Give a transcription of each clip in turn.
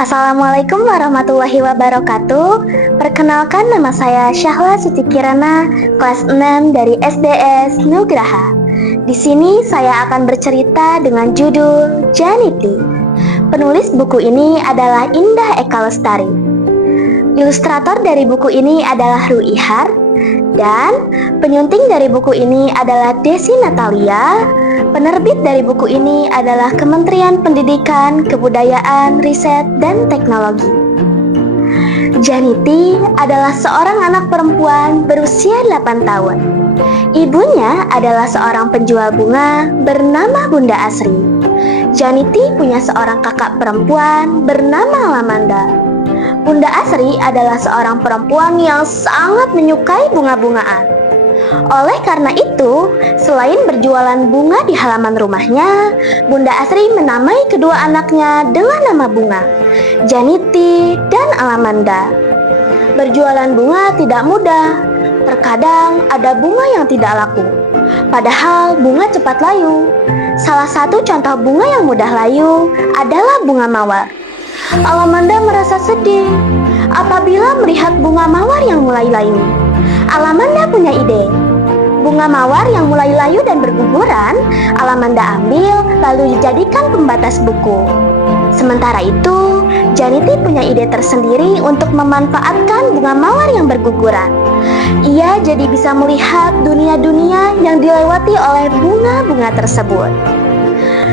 Assalamualaikum warahmatullahi wabarakatuh. Perkenalkan, nama saya Syahla Suci Kirana, kelas 6 dari SDS Nugraha. Di sini saya akan bercerita dengan judul Janiti. Penulis buku ini adalah Indah Eka Lestari. Ilustrator dari buku ini adalah Ruihar, dan penyunting dari buku ini adalah Desi Natalia. Penerbit dari buku ini adalah Kementerian Pendidikan, Kebudayaan, Riset, dan Teknologi. Janiti adalah seorang anak perempuan berusia 8 tahun. Ibunya adalah seorang penjual bunga bernama Bunda Asri. Janiti punya seorang kakak perempuan bernama Alamanda. Bunda Asri adalah seorang perempuan yang sangat menyukai bunga-bungaan. Oleh karena itu, selain berjualan bunga di halaman rumahnya, Bunda Asri menamai kedua anaknya dengan nama bunga, Janiti dan Alamanda. Berjualan bunga tidak mudah. Terkadang ada bunga yang tidak laku, padahal bunga cepat layu. Salah satu contoh bunga yang mudah layu adalah bunga mawar. Alamanda merasa sedih apabila melihat bunga mawar yang mulai layu. Alamanda punya ide. Bunga mawar yang mulai layu dan berguguran, Alamanda ambil lalu dijadikan pembatas buku. Sementara itu, Janiti punya ide tersendiri untuk memanfaatkan bunga mawar yang berguguran. Ia jadi bisa melihat dunia-dunia yang dilewati oleh bunga-bunga tersebut.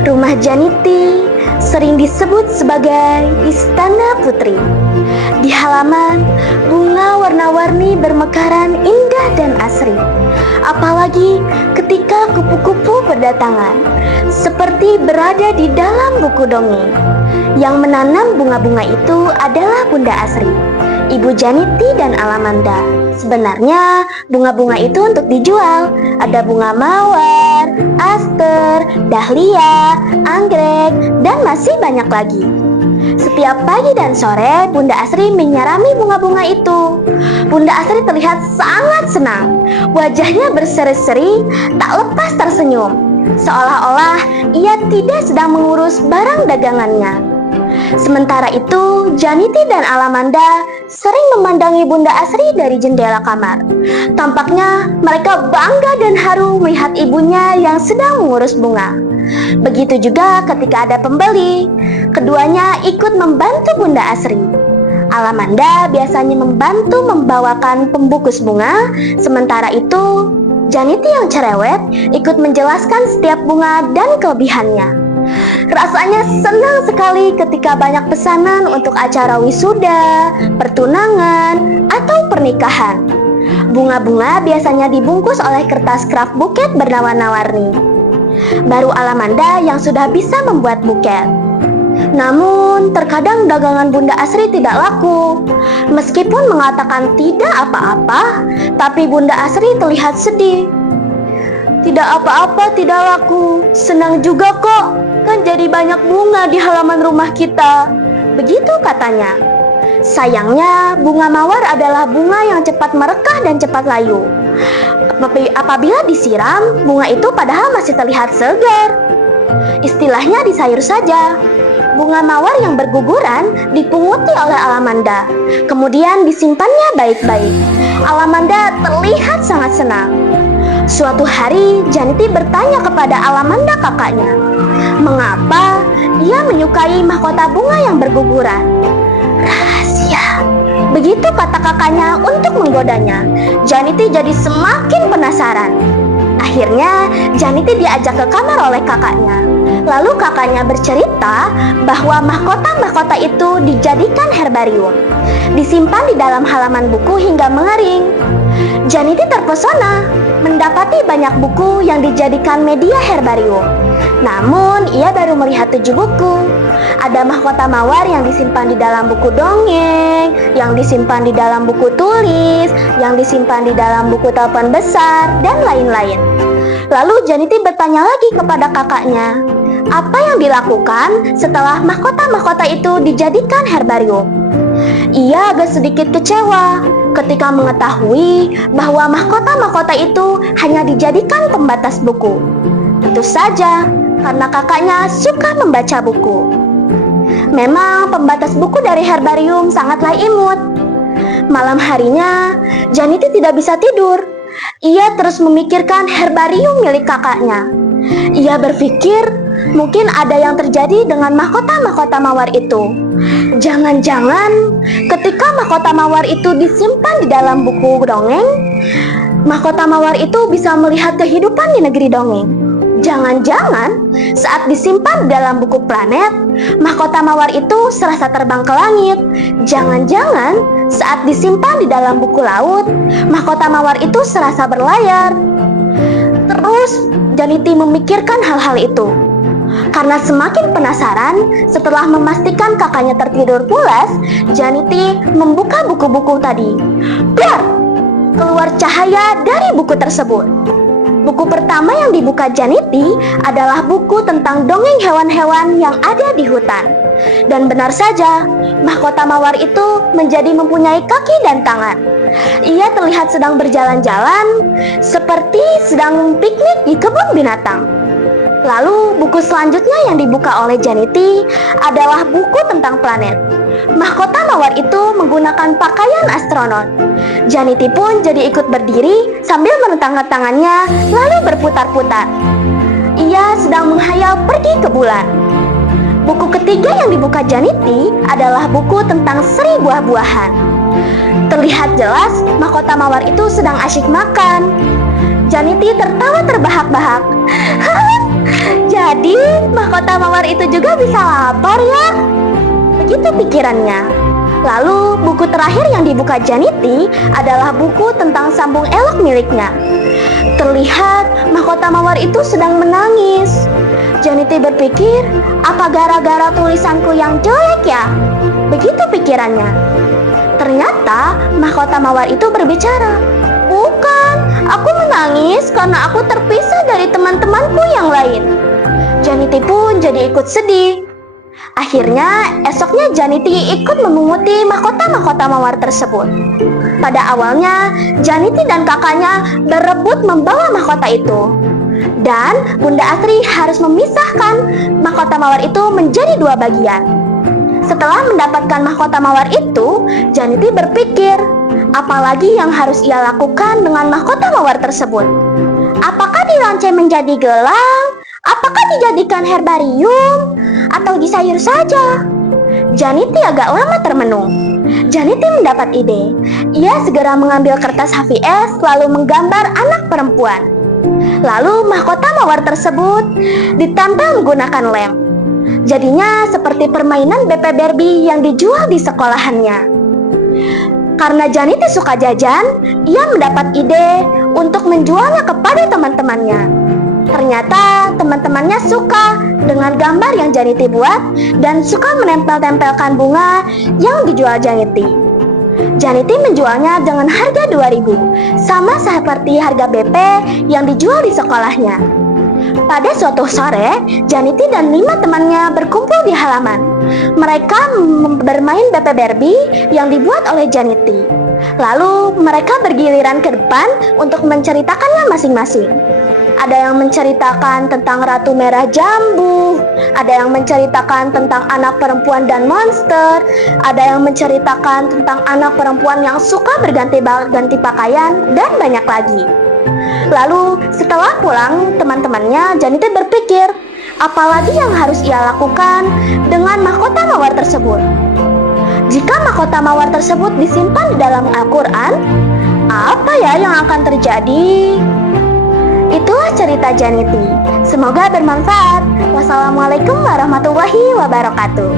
Rumah Janiti sering disebut sebagai Istana Putri. Di halaman, bunga warna-warni bermekaran indah dan asri. Apalagi ketika kupu-kupu berdatangan, seperti berada di dalam buku dongeng. Yang menanam bunga-bunga itu adalah Bunda Asri, Ibu Janiti dan Alamanda. Sebenarnya bunga-bunga itu untuk dijual. Ada bunga mawar, aster, dahlia, anggrek, dan masih banyak lagi. Setiap pagi dan sore, Bunda Asri menyirami bunga-bunga itu. Bunda Asri terlihat sangat senang. Wajahnya berseri-seri, tak lepas tersenyum, seolah-olah ia tidak sedang mengurus barang dagangannya. Sementara itu, Janiti dan Alamanda sering memandangi Bunda Asri dari jendela kamar. Tampaknya mereka bangga dan haru melihat ibunya yang sedang mengurus bunga. Begitu juga ketika ada pembeli, keduanya ikut membantu Bunda Asri. Alamanda biasanya membantu membawakan pembungkus bunga, sementara itu Janiti yang cerewet ikut menjelaskan setiap bunga dan kelebihannya. Rasanya senang sekali ketika banyak pesanan untuk acara wisuda, pertunangan, atau pernikahan. Bunga-bunga biasanya dibungkus oleh kertas kraft buket berwarna-warni. Baru Alamanda yang sudah bisa membuat buket. Namun, terkadang dagangan Bunda Asri tidak laku. Meskipun mengatakan tidak apa-apa, tapi Bunda Asri terlihat sedih. Tidak apa-apa, tidak laku. Senang juga kok, kan jadi banyak bunga di halaman rumah kita. Begitu katanya. Sayangnya, bunga mawar adalah bunga yang cepat merekah dan cepat layu. Apabila disiram, bunga itu padahal masih terlihat segar. Istilahnya disayur saja. Bunga mawar yang berguguran dipunguti oleh Alamanda, kemudian disimpannya baik-baik. Alamanda terlihat sangat senang. Suatu hari, Janiti bertanya kepada Alamanda kakaknya, mengapa ia menyukai mahkota bunga yang berguguran. Rahasia, begitu kata kakaknya untuk menggodanya. Janiti jadi semakin penasaran. Akhirnya, Janiti diajak ke kamar oleh kakaknya. Lalu kakaknya bercerita bahwa mahkota-mahkota itu dijadikan herbarium, disimpan di dalam halaman buku hingga mengering. Janiti terpesona mendapati banyak buku yang dijadikan media herbarium. Namun, ia baru melihat 7 buku. Ada mahkota mawar yang disimpan di dalam buku dongeng, yang disimpan di dalam buku tulis, yang disimpan di dalam buku telepon besar, dan lain-lain. Lalu Janiti bertanya lagi kepada kakaknya, apa yang dilakukan setelah mahkota-mahkota itu dijadikan herbarium. Ia agak sedikit kecewa ketika mengetahui bahwa mahkota-mahkota itu hanya dijadikan pembatas buku. Tentu saja, karena kakaknya suka membaca buku. Memang pembatas buku dari herbarium sangatlah imut. Malam harinya, Janity tidak bisa tidur. Ia terus memikirkan herbarium milik kakaknya. Ia berpikir mungkin ada yang terjadi dengan mahkota-mahkota mawar itu. Jangan-jangan ketika mahkota mawar itu disimpan di dalam buku dongeng, mahkota mawar itu bisa melihat kehidupan di negeri dongeng. Jangan-jangan saat disimpan di dalam buku planet, mahkota mawar itu serasa terbang ke langit. Jangan-jangan saat disimpan di dalam buku laut, mahkota mawar itu serasa berlayar. Terus Janity memikirkan hal-hal itu. Karena semakin penasaran, setelah memastikan kakaknya tertidur pulas, Janity membuka buku-buku tadi. Blar! Keluar cahaya dari buku tersebut. Buku pertama yang dibuka Janity adalah buku tentang dongeng hewan-hewan yang ada di hutan. Dan benar saja, mahkota mawar itu menjadi mempunyai kaki dan tangan. Ia terlihat sedang berjalan-jalan, seperti sedang piknik di kebun binatang. Lalu buku selanjutnya yang dibuka oleh Janity adalah buku tentang planet. Mahkota mawar itu menggunakan pakaian astronot. Janity pun jadi ikut berdiri sambil merentangkan tangannya lalu berputar-putar. Ia sedang menghayal pergi ke bulan. Buku ketiga yang dibuka Janity adalah buku tentang seri buah-buahan. Terlihat jelas mahkota mawar itu sedang asyik makan. Janity tertawa terbahak-bahak. Jadi mahkota mawar itu juga bisa lapar ya? Begitu pikirannya. Lalu buku terakhir yang dibuka Janity adalah buku tentang sambung elok miliknya. Terlihat mahkota mawar itu sedang menangis. Janity berpikir, apa gara-gara tulisanku yang jelek ya? Begitu pikirannya. Ternyata mahkota mawar itu berbicara. Bukan, aku menangis karena aku terpisah dari teman-temanku yang lain. Janity pun jadi ikut sedih. Akhirnya esoknya Janity ikut memunguti mahkota-mahkota mawar tersebut. Pada awalnya Janity dan kakaknya berebut membawa mahkota itu. Dan Bunda Asri harus memisahkan mahkota mawar itu menjadi dua bagian. Setelah mendapatkan mahkota mawar itu, Janity berpikir, apalagi yang harus ia lakukan dengan mahkota mawar tersebut? Apakah dirancang menjadi gelang? Apakah dijadikan herbarium? Atau disayur saja? Janity agak lama termenung. Janity mendapat ide. Ia segera mengambil kertas HVS lalu menggambar anak perempuan. Lalu mahkota mawar tersebut ditempel menggunakan lem. Jadinya seperti permainan BP Barbie yang dijual di sekolahannya. Karena Janity suka jajan, ia mendapat ide untuk menjualnya kepada teman-temannya. Ternyata teman-temannya suka dengan gambar yang Janity buat dan suka menempel-tempelkan bunga yang dijual Janity. Janity menjualnya dengan harga 2.000, sama seperti harga BP yang dijual di sekolahnya. Pada suatu sore, Janity dan 5 temannya berkumpul di halaman. Mereka bermain BP Barbie yang dibuat oleh Janity. Lalu mereka bergiliran ke depan untuk menceritakannya masing-masing. Ada yang menceritakan tentang Ratu Merah Jambu, ada yang menceritakan tentang anak perempuan dan monster, ada yang menceritakan tentang anak perempuan yang suka berganti-ganti pakaian, dan banyak lagi. Lalu setelah pulang teman-temannya, Janity berpikir, apalagi yang harus ia lakukan dengan mahkota mawar tersebut? Jika mahkota mawar tersebut disimpan di dalam Al-Quran, apa ya yang akan terjadi? Itulah cerita Janity. Semoga bermanfaat. Wassalamualaikum warahmatullahi wabarakatuh.